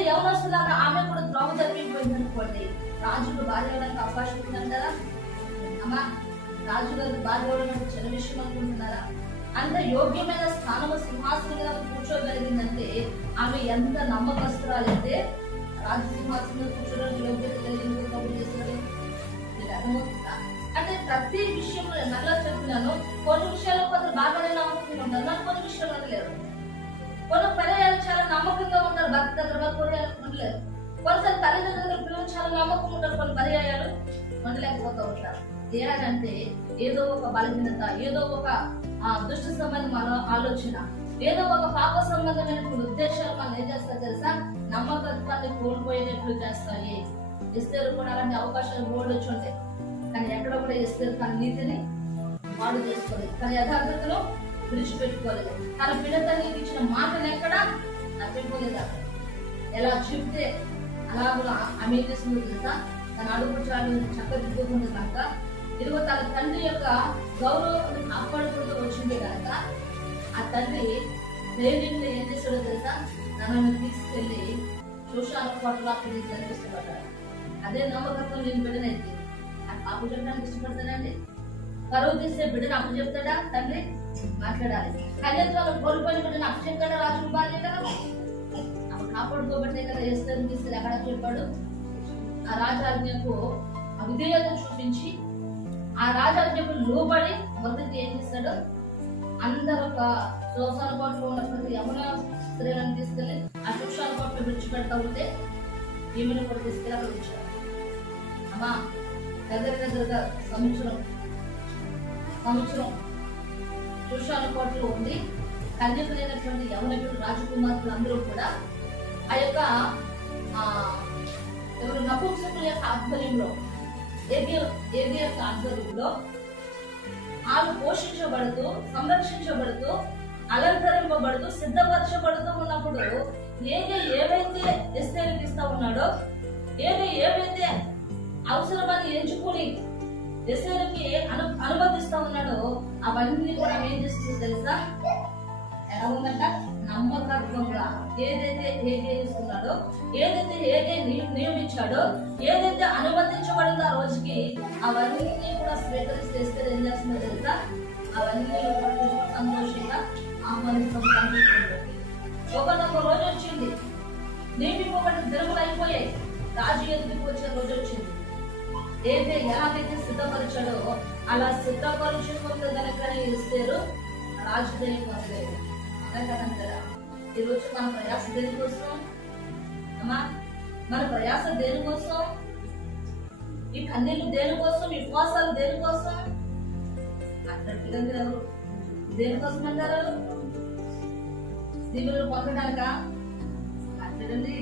అదే యవనస్తులాగా ఆమె కూడా ద్రోహ జరిగిపోయింది అనుకోండి, రాజుకు భార్య అవడానికి అవకాశం ఉందంటారా? అమ్మా, రాజుగారికి భార్య అవడం చిన్న విషయం అనుకుంటున్నారా? అంత యోగ్యమైన స్థానము సింహాసనంగా కూర్చోగలిగిందంటే ఆమె ఎంత నమ్మకస్తురాలైతే రాజు సింహాసనంలో కూర్చోడానికి యోగ్యత కలిగింది కబుర్ చేశాడు. మీకు అర్థమవుతుందా? అంటే ప్రతి విషయంలో మళ్ళా చెప్తున్నాను, కొన్ని విషయాల్లో కొందరు బాగానే నమ్మకంగా ఉంటారు, నాకు కొన్ని విషయాలు ఉండలేరు. కొన్ని పర్యాలు చాలా నమ్మకంగా ఉంటారు, భర్త దగ్గర వారు పర్యాలు ఉండలేరు. కొన్నిసార్లు తల్లిదండ్రుల దగ్గర పిల్లలు చాలా నమ్మకం ఉంటారు, కొన్ని పర్యాయాలు ఉండలేకపోతూ ఉంటారు. ఏదంటే ఏదో ఒక బలహీనత, ఏదో ఒక దుష్ట సంబంధమైన ఆలోచన, ఏదో ఒక పాప సంబంధమైనటువంటి ఉద్దేశాలు మనం ఏం చేస్తారు తెలుసా? నమ్మకత్వాన్ని కోల్పోయేటట్లు చేస్తాయి. ఎస్తేరు కూడా అలాంటి అవకాశాలు బోర్డు వచ్చి ఉంటాయి, కానీ ఎక్కడ కూడా ఎస్తేరు తన నీతిని పాడు చేసుకోలేదు, తన యథార్థతను విడిచిపెట్టుకోలేదు, తన పిల్లతల్లికి ఇచ్చిన మాటను ఎక్కడ తప్పిపోలేదు. ఎలా చెప్తే అలా ఆమె ఏం చేస్తుందో తెలుసా? తన అడుగు చాలు చక్కదిద్దుకుంది కనుక, ఇదిగో తన తండ్రి యొక్క గౌరవాన్ని కాపాడుకుంటూ వచ్చింది కనుక, ఆ తండ్రి ట్రైనింగ్ లో ఏం చేశాడో తెలుసా? తనను తీసుకెళ్లి సోషల్ పట్ల ఇష్టపడ్డాడు. అదే నమ్మకత్వం నేను బిడ్డనైతే అప్పు చెప్పడానికి ఇష్టపడతానండి. పరువు తీసే బిడ్డను అప్పు చెప్తాడా తండ్రి? మాట్లాడాలి. కన్యత్వాలు కోల్పోయిన బిడ్డను అప్పు చెప్తాడా రాజు భార్య కదా? అప్పుడు కాపాడుకోబట్టే కదా ఎస్తేరుని తీసుకెళ్ళి ఎక్కడ చెప్పాడు? ఆ రాజాజ్ఞకు అవిధేయత చూపించి, ఆ రాజాజ్ఞకు లోబడి మొదటి ఏం చేస్తాడు? అందరూ ఒక సోషాల కోట్లో ఉన్నటువంటి యమున స్త్రీలను తీసుకెళ్లి ఆ సోషాల కోట్లో విడిచిపెడతా ఉంటే ఈమెను కూడా తీసుకెళ్ళి అక్కడ ఉంచాడు. అమ్మా, దగ్గరగా సంవత్సరం సోషాల కోట్లో ఉండి కన్యకులైనటువంటి యమునకులు రాజకుమారులు అందరూ కూడా ఆ యొక్క ఎవరు నపుంసకుల యొక్క ఆధ్వర్యంలో, ఏది యొక్క ఆధ్వర్యంలో ఆమె పోషించబడుతూ, సంరక్షించబడుతూ, అలంకరింపబడుతూ, సిద్ధపరచబడుతూ ఉన్నప్పుడు ఏవైతే ఎస్తేరుకి ఇస్తా ఉన్నాడో, ఏవైతే అవసరమని ఎంచుకుని ఎస్తేరుకి అనుమతిస్తా ఉన్నాడో, అవన్నీ కూడా ఏం చేస్తుంది తెలుసా? ఎలా ఉందంట? నమ్మకత్వంగా ఏదైతే ఇస్తున్నాడో, ఏదైతే నియమించాడో, ఏదైతే అనుమతించబడిందో ఆ రోజుకి అవన్నీ కూడా స్వీకరిస్తే ఏం చేస్తుందో తెలుసా? అవన్నీ సంతోషంగా ఆహ్వానిస్తుంది. ఒకనొక రోజు వచ్చింది, నియమింపబడిన దినములు అయిపోయాయి, రాజు ఎదుటికి వచ్చిన రోజు వచ్చింది. ఎలాగైతే సిద్ధపరిచాడో అలా సిద్ధపరుచుకుంటే కనుక ఇస్తారు రాజు దేని కదా. ఈరోజు మన ప్రయాస దేనికోసం అమ్మా? మన ప్రయాస దేనికోసం? ఈ కన్నీళ్ళు దేనికోసం? ఈ ఉపవాసాలు దేనికోసం? మాట్లాడుతుంది ఎవరు? దేనికోసం అంటారు? దీవులు పొందడానికా? మాట్లాడండి.